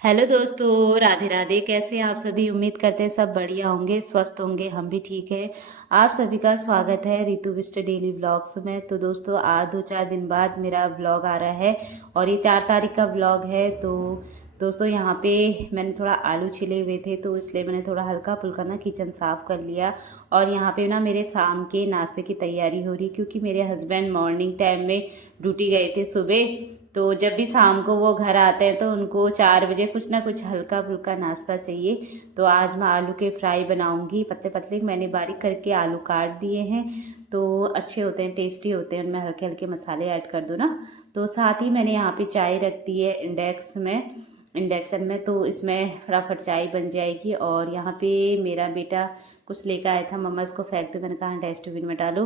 Hello दोस्तों, राधे राधे। कैसे हैं आप सभी? उम्मीद करते हैं सब बढ़िया होंगे, स्वस्थ होंगे। हम भी ठीक है। आप सभी का स्वागत है रितु बिस्ट डेली व्लॉग्स में। तो दोस्तों, आज 2-4 दिन बाद मेरा व्लॉग आ रहा है और ये 4 तारीख का व्लॉग है। तो दोस्तों, यहाँ पे मैंने थोड़ा आलू छिले हुए थे, तो इसलिए मैंने थोड़ा हल्का फुल्का ना किचन साफ़ कर लिया। और यहाँ पे ना मेरे शाम के नाश्ते की तैयारी हो रही, क्योंकि मेरे हस्बैंड मॉर्निंग टाइम में ड्यूटी गए थे सुबह। तो जब भी शाम को वो घर आते हैं तो उनको 4 बजे कुछ ना कुछ हल्का फुल्का नाश्ता चाहिए। तो आज मैं आलू के फ्राई बनाऊंगी। पतले पतले मैंने बारीक करके आलू काट दिए हैं, तो अच्छे होते हैं, टेस्टी होते हैं। उनमें हल्के हल्के मसाले ऐड कर दो ना। तो साथ ही मैंने यहाँ पे चाय रख दी है इंडक्शन में, तो इसमें फटाफट चाय बन जाएगी। और यहाँ पे मेरा बेटा कुछ लेकर आया था, मम्मा इसको फेंक दो, मैंने कहा डस्टबिन में डालो।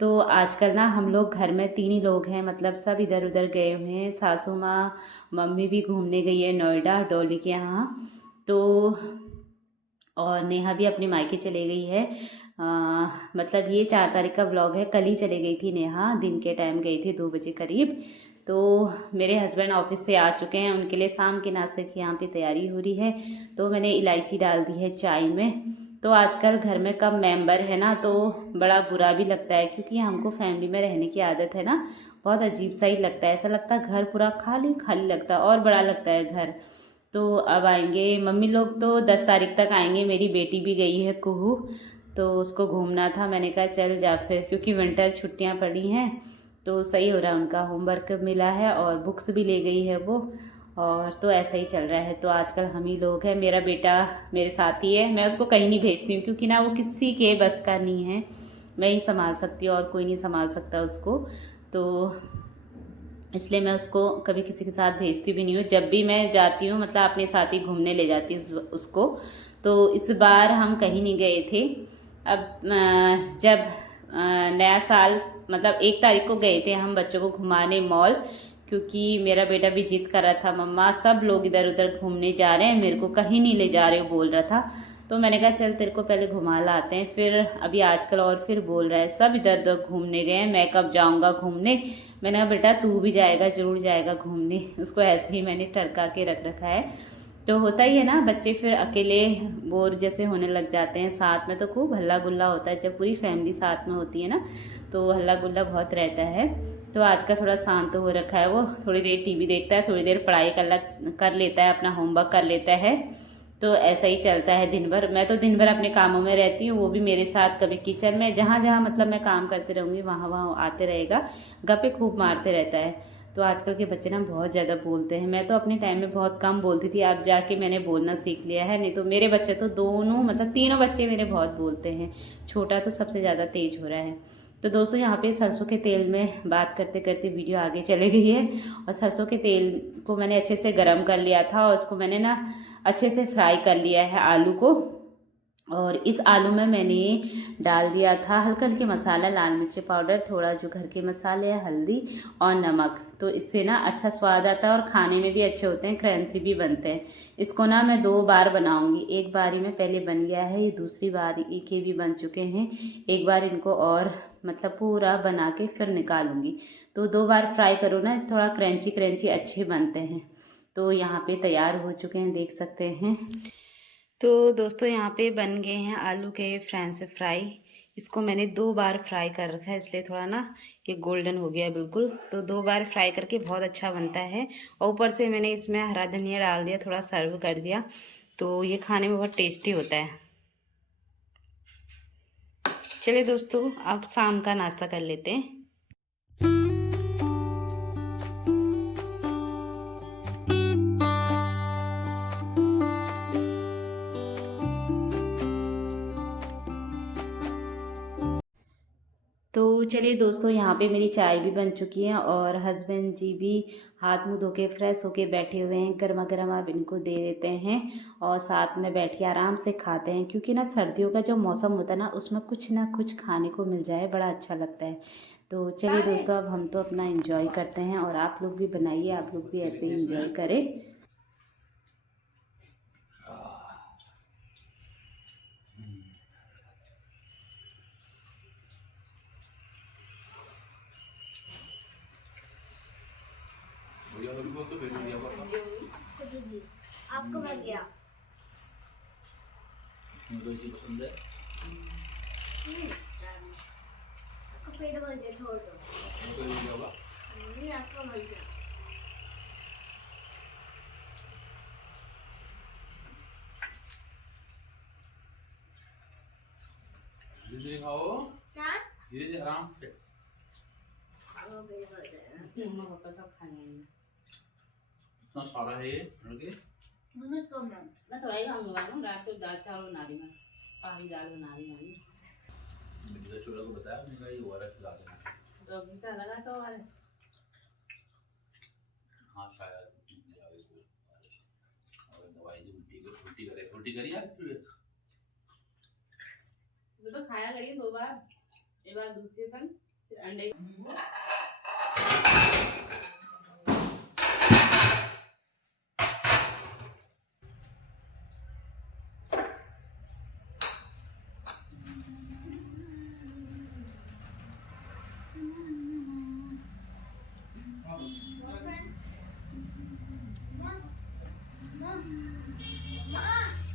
तो आजकल ना हम लोग घर में 3 ही लोग हैं, मतलब सब इधर उधर गए हुए हैं। सासू माँ, मम्मी भी घूमने गई है नोएडा डॉली के यहाँ। तो और नेहा भी अपने मायके चले गई है। मतलब ये 4 तारीख का व्लॉग है। कल ही चले गई थी नेहा, दिन के टाइम गई थी 2 बजे करीब। तो मेरे हस्बैंड ऑफिस से आ चुके हैं, उनके लिए शाम के नाश्ते की यहाँ पे तैयारी हो रही है। तो मैंने इलायची डाल दी है चाय में। तो आजकल घर में कम मेंबर है ना, तो बड़ा बुरा भी लगता है, क्योंकि हमको फैमिली में रहने की आदत है ना। बहुत अजीब सा ही लगता है, ऐसा लगता है घर पूरा खाली खाली लगता है और बड़ा लगता है घर। तो अब आएंगे मम्मी लोग, तो 10 तारीख तक आएंगे। मेरी बेटी भी गई है कुहू, तो उसको घूमना था। मैंने कहा चल जा फिर, क्योंकि विंटर छुट्टियां पड़ी हैं। तो सही हो रहा है, उनका होमवर्क मिला है और बुक्स भी ले गई है वो। और तो ऐसा ही चल रहा है। तो आजकल हम ही लोग हैं। मेरा बेटा मेरे साथ ही है, मैं उसको कहीं नहीं भेजती हूँ, क्योंकि ना वो किसी के बस का नहीं है। मैं ही संभाल सकती हूँ और कोई नहीं संभाल सकता उसको। तो इसलिए मैं उसको कभी किसी के साथ भेजती भी नहीं हूँ। जब भी मैं जाती हूँ, मतलब अपने साथ ही घूमने ले जाती हूँ उसको। तो इस बार हम कहीं नहीं गए थे। अब जब नया साल, मतलब 1 तारीख को गए थे हम बच्चों को घुमाने मॉल, क्योंकि मेरा बेटा भी जिद कर रहा था, मम्मा सब लोग इधर उधर घूमने जा रहे हैं, मेरे को कहीं नहीं ले जा रहे हो बोल रहा था। तो मैंने कहा चल तेरे को पहले घुमा लाते हैं। फिर अभी आजकल और फिर बोल रहा है सब इधर उधर घूमने गए हैं, मैं कब जाऊंगा घूमने। मैंने कहा बेटा तू भी जाएगा, जरूर जाएगा घूमने। उसको ऐसे ही मैंने टरका के रख रखा है। तो होता ही है ना, बच्चे फिर अकेले बोर जैसे होने लग जाते हैं। साथ में तो खूब हल्ला गुल्ला होता है, जब पूरी फैमिली साथ में होती है ना, तो हल्ला गुल्ला बहुत रहता है। तो आज का थोड़ा शांत हो रखा है। वो थोड़ी देर टीवी देखता है, थोड़ी देर पढ़ाई कर लेता है, अपना होमवर्क कर लेता है। तो ऐसा ही चलता है दिन भर। मैं तो दिन भर अपने कामों में रहती हूँ, वो भी मेरे साथ। कभी किचन में, जहाँ जहाँ मतलब मैं काम करते रहूँगी वहाँ वहाँ आते रहेगा, गप्पे खूब मारते रहता है। तो आजकल के बच्चे ना बहुत ज़्यादा बोलते हैं। मैं तो अपने टाइम में बहुत कम बोलती थी, अब जाके मैंने बोलना सीख लिया है। नहीं तो मेरे बच्चे तो दोनों, मतलब तीनों बच्चे मेरे बहुत बोलते हैं। छोटा तो सबसे ज़्यादा तेज हो रहा है। तो दोस्तों, यहाँ पे सरसों के तेल में बात करते करते वीडियो आगे चले गई है। और सरसों के तेल को मैंने अच्छे से गर्म कर लिया था, और उसको मैंने ना अच्छे से फ्राई कर लिया है आलू को। और इस आलू में मैंने डाल दिया था हल्का हल्के मसाला, लाल मिर्ची पाउडर, थोड़ा जो घर के मसाले हैं, हल्दी और नमक। तो इससे ना अच्छा स्वाद आता है और खाने में भी अच्छे होते हैं, क्रंची भी बनते हैं। इसको ना मैं 2 बार बनाऊंगी। एक बारी में पहले बन गया है, ये दूसरी बारी के भी बन चुके हैं। एक बार इनको और मतलब पूरा बना के फिर निकालूंगी। तो 2 बार फ्राई करो ना, थोड़ा क्रंची क्रंची अच्छे बनते हैं। तो यहाँ पे तैयार हो चुके हैं, देख सकते हैं। तो दोस्तों, यहाँ पे बन गए हैं आलू के फ्रेंच फ्राई। इसको मैंने 2 बार फ्राई कर रखा है, इसलिए थोड़ा ना ये गोल्डन हो गया है बिल्कुल। तो 2 बार फ्राई करके बहुत अच्छा बनता है। और ऊपर से मैंने इसमें हरा धनिया डाल दिया, थोड़ा सर्व कर दिया। तो ये खाने में बहुत टेस्टी होता है। चलिए दोस्तों, अब शाम का नाश्ता कर लेते हैं। तो चलिए दोस्तों, यहाँ पे मेरी चाय भी बन चुकी है और हस्बैंड जी भी हाथ मुंह धो के फ्रेश होके बैठे हुए हैं। गर्मा गर्म आप इनको दे देते हैं और साथ में बैठ के आराम से खाते हैं, क्योंकि ना सर्दियों का जो मौसम होता है ना, उसमें कुछ ना कुछ खाने को मिल जाए, बड़ा अच्छा लगता है। तो चलिए दोस्तों, अब हम तो अपना इंजॉय करते हैं और आप लोग भी बनाइए, आप लोग भी ऐसे ही इंजॉय करें। आपको बन गया। मुझे इसी पसंद है। आपका पेट भर गया, छोड़ दो। मुझे ये होगा। नहीं, आपका भर गया। धीरे खाओ, क्या? धीरे आराम से। आपका पेट भर गया। मम्मा पापा सब खाएंगे। इतना सारा है ये लड़के। मुझे कम है। मैं थोड़ा ही खाऊंगा ना, रात को दाल चावल बना रही मैं, पानी दाल बना रही हूँ। मैंने छोरा को बताया, मैंने कहा ये वाला खिला देना। तो अभी क्या लगा तो वाला हाँ शायद और दवाई दी उल्टी करी यार। वो तो खाया करिए 2 बार, एक बार दूध के संग, फिर अंडे।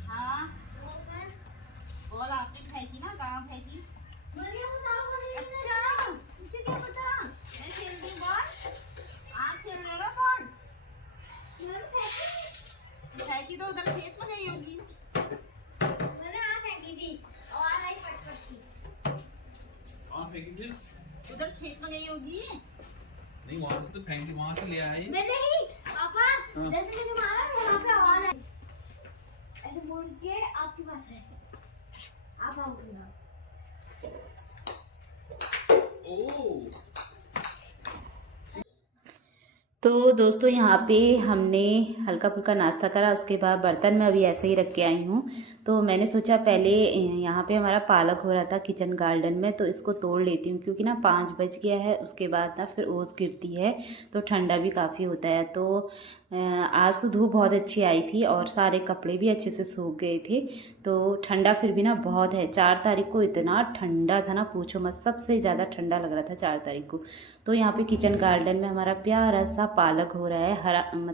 हाँ और आपने फेंकी ना, कहाँ फेंकी? अच्छा, मुझे क्या पता? मैं खेल रही बॉल, आप खेल रहे हो बॉल। फेंकी तो उधर खेत में गई होगी। कहाँ फेंकी थी? उधर खेत में गई होगी। नहीं वहाँ से तो फेंकी, वहाँ से ले आए। मैं नहीं, पापा। हाँ। जैसे मैंने मारा, वहाँ पे आवाज आई। ऐसे बोल के आपके पास है। आप आओ ना। ओह तो दोस्तों यहाँ पे हमने हल्का फुल्का नाश्ता करा, उसके बाद बर्तन में अभी ऐसे ही रख के आई हूँ। तो मैंने सोचा पहले यहाँ पे हमारा पालक हो रहा था किचन गार्डन में, तो इसको तोड़ लेती हूँ क्योंकि ना 5 बज गया है। उसके बाद ना फिर ओस गिरती है तो ठंडा भी काफ़ी होता है। तो आज तो धूप बहुत अच्छी आई थी और सारे कपड़े भी अच्छे से सूख गए थे। तो ठंडा फिर भी ना बहुत है। 4 तारीख को इतना ठंडा था ना, पूछो मत, सबसे ज़्यादा ठंडा लग रहा था 4 तारीख को। तो यहाँ पे किचन गार्डन में हमारा प्यारा सा पालक हो रहा है हरा,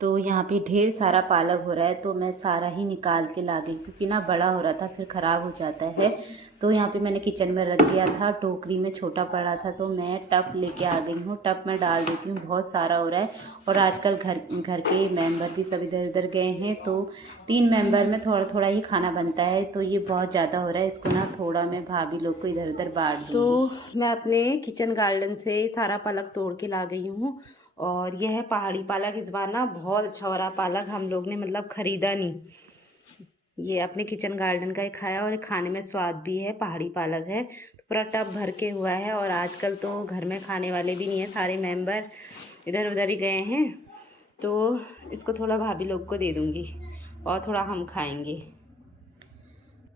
तो यहाँ पे ढेर सारा पालक हो रहा है। तो मैं सारा ही निकाल के ला गई क्योंकि ना बड़ा हो रहा था फिर ख़राब हो जाता है। तो यहाँ पे मैंने किचन में रख दिया था, टोकरी में छोटा पड़ा था तो मैं टब लेके आ गई हूँ। टब में डाल देती हूँ, बहुत सारा हो रहा है। और आजकल घर के मेंबर भी सब इधर उधर गए हैं, तो 3 मेंबर में थोड़ा थोड़ा ही खाना बनता है। तो ये बहुत ज़्यादा हो रहा है, इसको ना थोड़ा मैं भाभी लोग को इधर उधर बांट दूँगी। तो मैं अपने किचन गार्डन से सारा पालक तोड़ के ला गई हूँ। और यह है पहाड़ी पालक। इस बार ना बहुत अच्छा हो रहा पालक, हम लोग ने मतलब ख़रीदा नहीं, ये अपने किचन गार्डन का ही खाया और खाने में स्वाद भी है। पहाड़ी पालक है तो पूरा टब भर के हुआ है। और आजकल तो घर में खाने वाले भी नहीं है, सारे मेंबर इधर उधर ही गए हैं। तो इसको थोड़ा भाभी लोग को दे दूँगी और थोड़ा हम खाएंगे।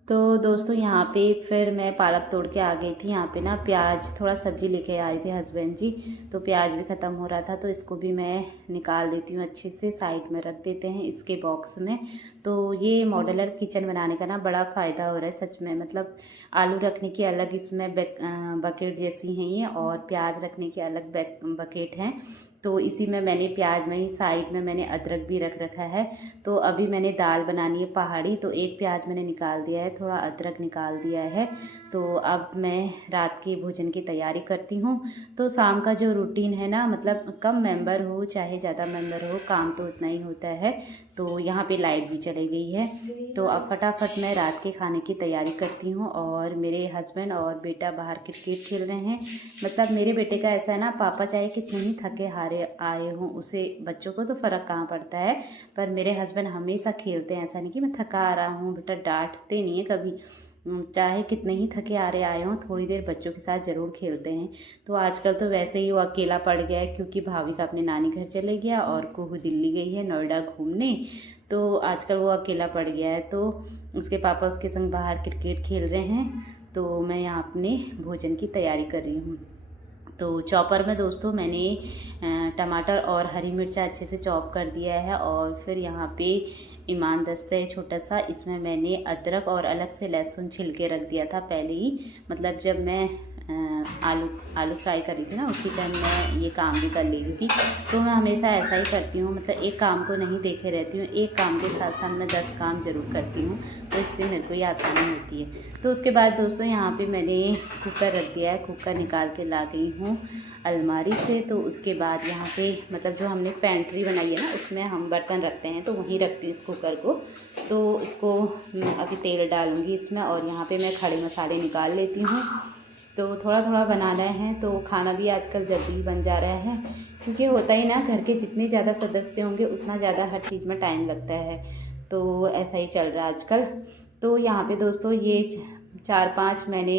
तो दोस्तों यहाँ पे फिर मैं पालक तोड़ के आ गई थी। यहाँ पे ना प्याज, थोड़ा सब्ज़ी लेके आए थे हस्बैंड जी, तो प्याज भी ख़त्म हो रहा था। तो इसको भी मैं निकाल देती हूँ, अच्छे से साइड में रख देते हैं इसके बॉक्स में। तो ये मॉड्यूलर किचन बनाने का ना बड़ा फ़ायदा हो रहा है सच में। मतलब आलू रखने की अलग इसमें बकेट जैसी हैं ये, और प्याज रखने की अलग बकेट हैं। तो इसी में मैंने प्याज में ही साइड में मैंने अदरक भी रख रखा है। तो अभी मैंने दाल बनानी है पहाड़ी, तो एक प्याज मैंने निकाल दिया है, थोड़ा अदरक निकाल दिया है। तो अब मैं रात की भोजन की तैयारी करती हूँ। तो शाम का जो रूटीन है ना, मतलब कम मेंबर हो चाहे ज़्यादा मेंबर हो, काम तो उतना ही होता है। तो यहाँ पे लाइट भी चली गई है। तो अब फटाफट मैं रात के खाने की तैयारी करती हूँ। और मेरे हस्बैंड और बेटा बाहर क्रिकेट खेल रहे हैं। मतलब मेरे बेटे का ऐसा है ना, पापा चाहे कितने ही थके हारे आए हों, उसे बच्चों को तो फ़र्क कहाँ पड़ता है, पर मेरे हस्बैंड हमेशा खेलते हैं। ऐसा नहीं कि मैं थका आ रहा हूँ, बेटा डांटते नहीं है कभी, चाहे कितने ही थके आ रहे आए हों, थोड़ी देर बच्चों के साथ ज़रूर खेलते हैं। तो आजकल तो वैसे ही वो अकेला पड़ गया है क्योंकि भाभी का अपने नानी घर चले गया और कुहू दिल्ली गई है नोएडा घूमने। तो आजकल वो अकेला पड़ गया है। तो उसके पापा उसके संग बाहर क्रिकेट खेल रहे हैं। तो मैं यहाँ अपने भोजन की तैयारी कर रही हूँ। तो चॉपर में दोस्तों मैंने टमाटर और हरी मिर्चा अच्छे से चॉप कर दिया है। और फिर यहाँ पे ईमान दस्ता है छोटा सा, इसमें मैंने अदरक और अलग से लहसुन छिल के रख दिया था पहले ही। मतलब जब मैं आलू फ्राई करी थी ना, उसी टाइम मैं ये काम भी कर ली थी। तो मैं हमेशा ऐसा ही करती हूँ, मतलब एक काम को नहीं देखे रहती हूँ, एक काम के साथ साथ मैं 10 काम ज़रूर करती हूँ, तो इससे मेरे को ये आसानी होती है। तो उसके बाद दोस्तों यहाँ पे मैंने कुकर रख दिया है, कुकर निकाल के ला गई हूँ अलमारी से। तो उसके बाद यहाँ पे मतलब जो हमने पेंट्री बनाई है ना, उसमें हम बर्तन रखते हैं, तो वहीं रखती हूँ इस कुकर को। तो इसको अभी तेल डालूँगी इसमें, और यहाँ पे मैं खड़े मसाले निकाल लेती हूँ। तो थोड़ा थोड़ा बनाना है, तो खाना भी आजकल जल्दी बन जा रहा है, क्योंकि होता ही ना, घर के जितने ज़्यादा सदस्य होंगे उतना ज़्यादा हर चीज़ में टाइम लगता है। तो ऐसा ही चल रहा है आजकल। तो यहाँ पे दोस्तों ये 4-5 मैंने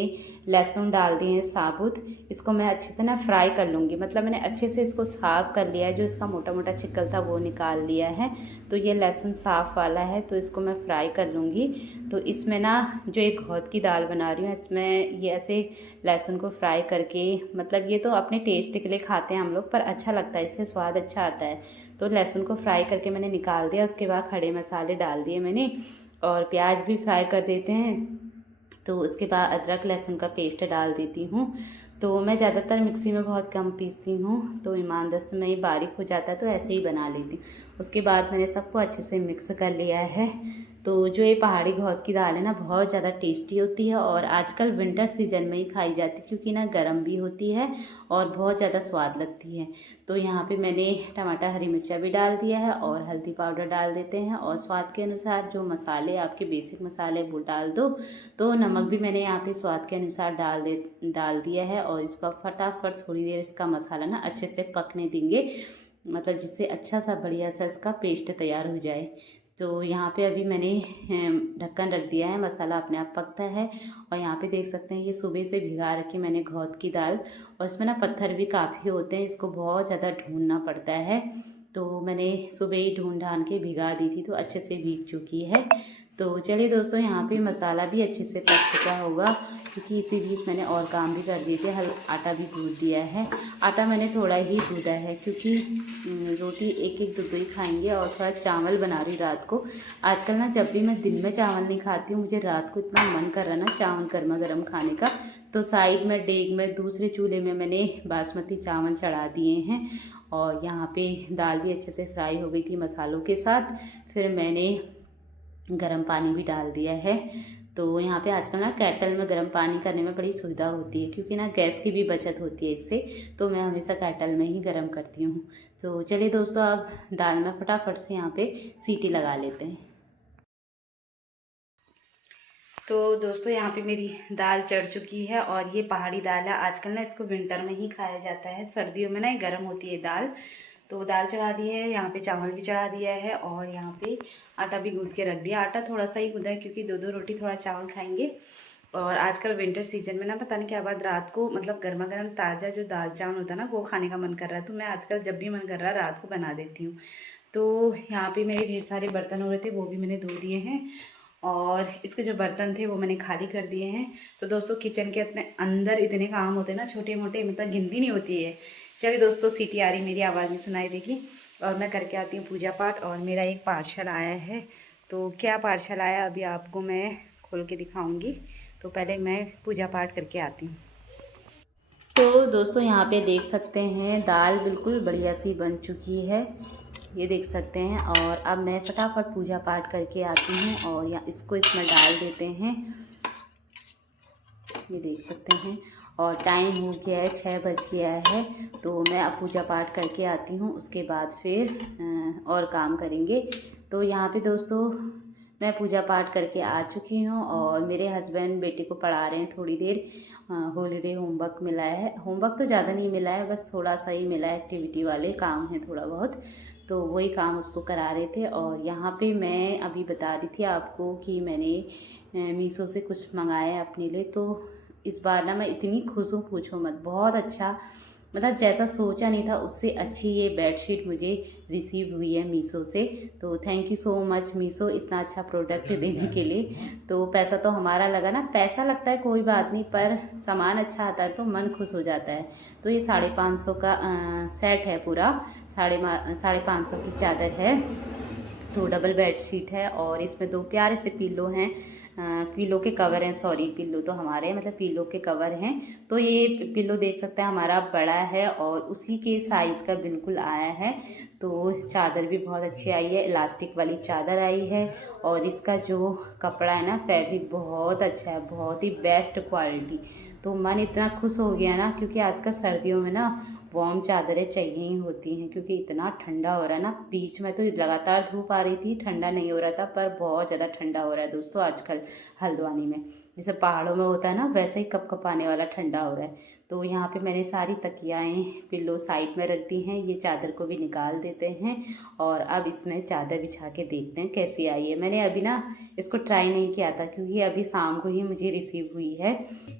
लहसुन डाल दिए हैं साबुत। इसको मैं अच्छे से ना फ्राई कर लूँगी, मतलब मैंने अच्छे से इसको साफ़ कर लिया है, जो इसका मोटा मोटा छिकल था वो निकाल लिया है। तो ये लहसुन साफ़ वाला है, तो इसको मैं फ्राई कर लूँगी। तो इसमें ना जो एक घौद की दाल बना रही हूँ, इसमें ये ऐसे लहसुन को फ्राई करके, मतलब ये तो अपने टेस्ट के लिए खाते हैं हम लोग, पर अच्छा लगता है, इससे स्वाद अच्छा आता है। तो लहसुन को फ्राई करके मैंने निकाल दिया। उसके बाद खड़े मसाले डाल दिए मैंने, और प्याज भी फ्राई कर देते हैं। तो उसके बाद अदरक लहसुन का पेस्ट डाल देती हूँ। तो मैं ज़्यादातर मिक्सी में बहुत कम पीसती हूँ, तो ईमानदस्त में ही बारीक हो जाता है, तो ऐसे ही बना लेती हूँ। उसके बाद मैंने सबको अच्छे से मिक्स कर लिया है। तो जो ये पहाड़ी घौद की दाल है ना, बहुत ज़्यादा टेस्टी होती है, और आजकल विंटर सीजन में ही खाई जाती है, क्योंकि ना गर्म भी होती है और बहुत ज़्यादा स्वाद लगती है। तो यहाँ पे मैंने टमाटर हरी मिर्चा भी डाल दिया है, और हल्दी पाउडर डाल देते हैं, और स्वाद के अनुसार जो मसाले आपके बेसिक मसाले वो डाल दो। तो नमक भी मैंने यहाँ पे स्वाद के अनुसार डाल दिया है, और इसका फटाफट थोड़ी देर इसका मसाला ना अच्छे से पकने देंगे, मतलब जिससे अच्छा सा बढ़िया सा इसका पेस्ट तैयार हो जाए। तो यहाँ पे अभी मैंने ढक्कन रख दिया है, मसाला अपने आप पकता है। और यहाँ पे देख सकते हैं ये सुबह से भिगा रखी मैंने घौद की दाल, और इसमें ना पत्थर भी काफ़ी होते हैं, इसको बहुत ज़्यादा ढूंढना पड़ता है। तो मैंने सुबह ही ढूंढ ढांड के भिगा दी थी, तो अच्छे से भीग चुकी है। तो चलिए दोस्तों, यहाँ पे मसाला भी अच्छे से पक चुका होगा, क्योंकि इसी बीच मैंने और काम भी कर दिए थे, आटा भी गूँथ दिया है। आटा मैंने थोड़ा ही गूँधा है, क्योंकि रोटी एक एक दो ही खाएंगे, और थोड़ा चावल बना रही रात को। आजकल ना जब भी मैं दिन में चावल नहीं खाती हूँ, मुझे रात को इतना मन कर रहा ना चावल गर्मा गर्म खाने का। तो साइड में डेग में दूसरे चूल्हे में मैंने बासमती चावल चढ़ा दिए हैं, और यहाँ पे दाल भी अच्छे से फ्राई हो गई थी मसालों के साथ। फिर मैंने गर्म पानी भी डाल दिया है। तो यहाँ पे आजकल ना केटल में गर्म पानी करने में बड़ी सुविधा होती है, क्योंकि ना गैस की भी बचत होती है इससे। तो मैं हमेशा केटल में ही गर्म करती हूँ। तो चलिए दोस्तों, अब दाल में फटाफट से यहाँ पे सीटी लगा लेते हैं। तो दोस्तों, यहाँ पे मेरी दाल चढ़ चुकी है, और ये पहाड़ी दाल है। आजकल ना इसको विंटर में ही खाया जाता है, सर्दियों में ना ये गर्म होती है दाल। तो दाल चढ़ा दी है, यहाँ पे चावल भी चढ़ा दिया है, और यहाँ पे आटा भी गूँथ के रख दिया। आटा थोड़ा सा ही गूँधा है, क्योंकि 2-2 रोटी थोड़ा चावल खाएंगे। और आजकल विंटर सीजन में ना पता नहीं क्या बात, रात को मतलब गर्मा गर्म ताज़ा जो दाल चावल होता है ना, वो खाने का मन कर रहा है। तो मैं आजकल जब भी मन कर रहा है रात को बना देती हूँ। तो यहाँ पे मेरे ढेर सारे बर्तन हो रहे थे, वो भी मैंने धो दिए हैं, और इसके जो बर्तन थे वो मैंने खाली कर दिए हैं। तो दोस्तों, किचन के अपने अंदर इतने काम होते हैं ना, छोटे मोटे, मतलब गिनती नहीं होती है। चलिए दोस्तों, सीटी आ रही, मेरी आवाज़ नहीं सुनाई देगी, और मैं करके आती हूँ पूजा पाठ। और मेरा एक पार्सल आया है, तो क्या पार्सल आया अभी आपको मैं खोल के दिखाऊंगी। तो पहले मैं पूजा पाठ करके आती हूँ। तो दोस्तों, यहाँ पे देख सकते हैं दाल बिल्कुल बढ़िया सी बन चुकी है, ये देख सकते हैं। और अब मैं फटाफट पूजा पाठ करके आती हूँ, और या इसको इसमें डाल देते हैं, ये देख सकते हैं। और टाइम हो गया है, 6 बज गया है। तो मैं अब पूजा पाठ करके आती हूँ, उसके बाद फिर और काम करेंगे। तो यहाँ पे दोस्तों, मैं पूजा पाठ करके आ चुकी हूँ, और मेरे हस्बैंड बेटे को पढ़ा रहे हैं थोड़ी देर। हॉलीडे होमवर्क मिला है, होमवर्क तो ज़्यादा नहीं मिला है, बस थोड़ा सा ही मिला है, एक्टिविटी वाले काम हैं थोड़ा बहुत, तो वही काम उसको करा रहे थे। और यहाँ पे मैं अभी बता रही थी आपको कि मैंने मीशो से कुछ मंगाया है अपने लिए। तो इस बार ना मैं इतनी खुश हूँ, पूछो मत, बहुत अच्छा, मतलब जैसा सोचा नहीं था उससे अच्छी ये बेडशीट मुझे रिसीव हुई है मीशो से। तो thank you so much Meesho, इतना अच्छा प्रोडक्ट देने के लिए। तो पैसा तो हमारा लगा ना, पैसा लगता है कोई बात नहीं, पर सामान अच्छा आता है तो मन खुश हो जाता है। तो ये 550 का सेट है पूरा, 550 की चादर है। तो डबल बेडशीट है और इसमें 2 प्यारे से पिल्लो हैं, पिल्लो के कवर हैं, सॉरी पिल्लो तो हमारे हैं, मतलब पिल्लो के कवर हैं। तो ये पिल्लो देख सकते हैं हमारा बड़ा है और उसी के साइज़ का बिल्कुल आया है। तो चादर भी बहुत अच्छी आई है, इलास्टिक वाली चादर आई है और इसका जो कपड़ा है ना, फैब्रिक बहुत अच्छा है, बहुत ही बेस्ट क्वालिटी। तो मन इतना खुश हो गया ना, क्योंकि आजकल सर्दियों में ना वार्म चादरें चाहिए ही होती हैं, क्योंकि इतना ठंडा हो रहा है ना। बीच में तो लगातार धूप आ रही थी, ठंडा नहीं हो रहा था, पर बहुत ज़्यादा ठंडा हो रहा है दोस्तों आजकल हल्द्वानी में। जैसे पहाड़ों में होता है ना, वैसे ही कपकपाने वाला ठंडा हो रहा है। तो यहाँ पे मैंने सारी तकियाएँ पिल्लो साइड में रख दी हैं, ये चादर को भी निकाल देते हैं और अब इसमें चादर बिछा के देखते हैं कैसी आई है। मैंने अभी ना इसको ट्राई नहीं किया था, क्योंकि अभी शाम को ही मुझे रिसीव हुई है।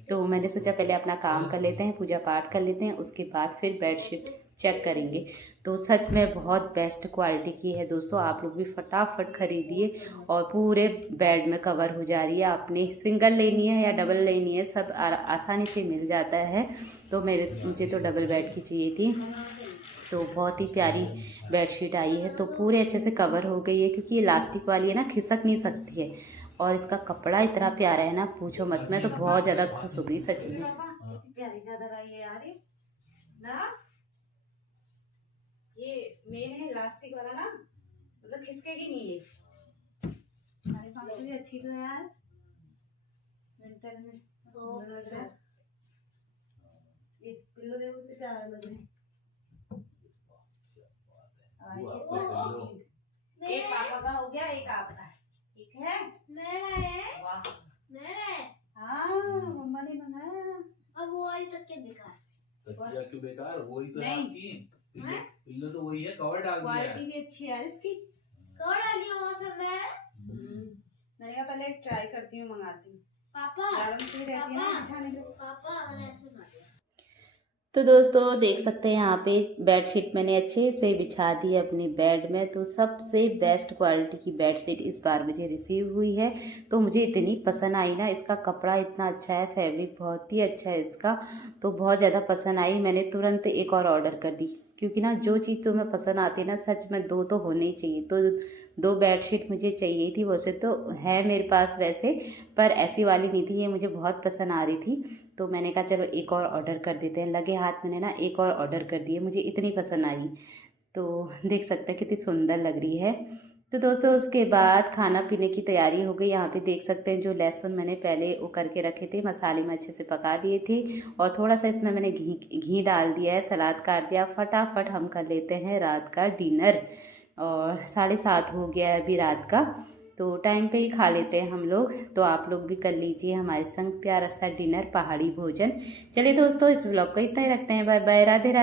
तो मैंने सोचा पहले अपना काम कर लेते हैं, पूजा पाठ कर लेते हैं, उसके बाद फिर बेडशीट चेक करेंगे। तो सच में बहुत बेस्ट क्वालिटी की है दोस्तों, आप लोग भी फटाफट खरीदिए और पूरे बेड में कवर हो जा रही है। आपने सिंगल लेनी है या डबल लेनी है, सब आसानी से मिल जाता है। तो मुझे तो डबल बेड की चाहिए थी। तो बहुत ही प्यारी बेडशीट आई है, तो पूरे अच्छे से कवर हो गई है, क्योंकि ये इलास्टिक वाली है ना, खिसक नहीं सकती है। और इसका कपड़ा इतना प्यारा है ना, पूछो मत, मैं तो बहुत ज़्यादा खुश हो गई सच में। कितनी प्यारी चादर आई है यार ये ना, ये मेन है इलास्टिक वाला ना, मतलब खिसकेगी नहीं ये। अरे पाँच भी अच्छी तो है यार, विंटर में सुंदर लग रहा है। ये पिल्लो देखो कितने प्यारे लग रहे हैं। एक पापा का हो गया, एक आपका है, ठीक है। मेरा है, वाह, मेरा है। हाँ मम्मा ने मंगाया। अब वो वाली तक के बेकार। तकिया क्यों बेकार, वही तो है नहीं। आपकी हैं? पिल्लो तो वही है, कवर डाल दिया क्वालिटी है। भी अच्छी है यार इसकी। कौन डाली हो सकता है? मैंने कहा पहले एक ट्राई करती हूँ, मंगाती हूँ। पापा, गरम सी रहती है ना पापा। बिछाने पे। पापा मैंने ऐसे मार दिया। तो दोस्तों देख सकते हैं यहाँ पे बेडशीट मैंने अच्छे से बिछा दी है अपनी बेड में। तो सबसे बेस्ट क्वालिटी की बेडशीट इस बार मुझे रिसीव हुई है। तो मुझे इतनी पसंद आई ना, इसका कपड़ा इतना अच्छा है, फैब्रिक बहुत ही अच्छा है इसका, तो बहुत ज़्यादा पसंद आई। मैंने तुरंत एक और ऑर्डर कर दी, क्योंकि ना जो चीज़ तुम्हें पसंद आती है ना, सच में 2 तो होनी ही चाहिए। तो 2 बेडशीट मुझे चाहिए थी, वैसे तो है मेरे पास वैसे, पर ऐसी वाली नहीं थी, ये मुझे बहुत पसंद आ रही थी। तो मैंने कहा चलो एक और ऑर्डर कर देते हैं। लगे हाथ मैंने ना एक और ऑर्डर कर दिए, मुझे इतनी पसंद आई। तो देख सकते हैं कितनी सुंदर लग रही है। तो दोस्तों उसके बाद खाना पीने की तैयारी हो गई। यहाँ पे देख सकते हैं जो लहसुन मैंने पहले वो करके रखे थे, मसाले में अच्छे से पका दिए थे और थोड़ा सा इसमें मैंने घी डाल दिया है, सलाद काट दिया। फटाफट हम कर लेते हैं रात का डिनर। और 7:30 हो गया है अभी रात का, तो टाइम पे ही खा लेते हैं हम लोग। तो आप लोग भी कर लीजिए हमारे संग प्यारा सा डिनर, पहाड़ी भोजन। चलिए दोस्तों इस व्लॉग को इतना ही रखते हैं। Bye bye, Radhe Radhe.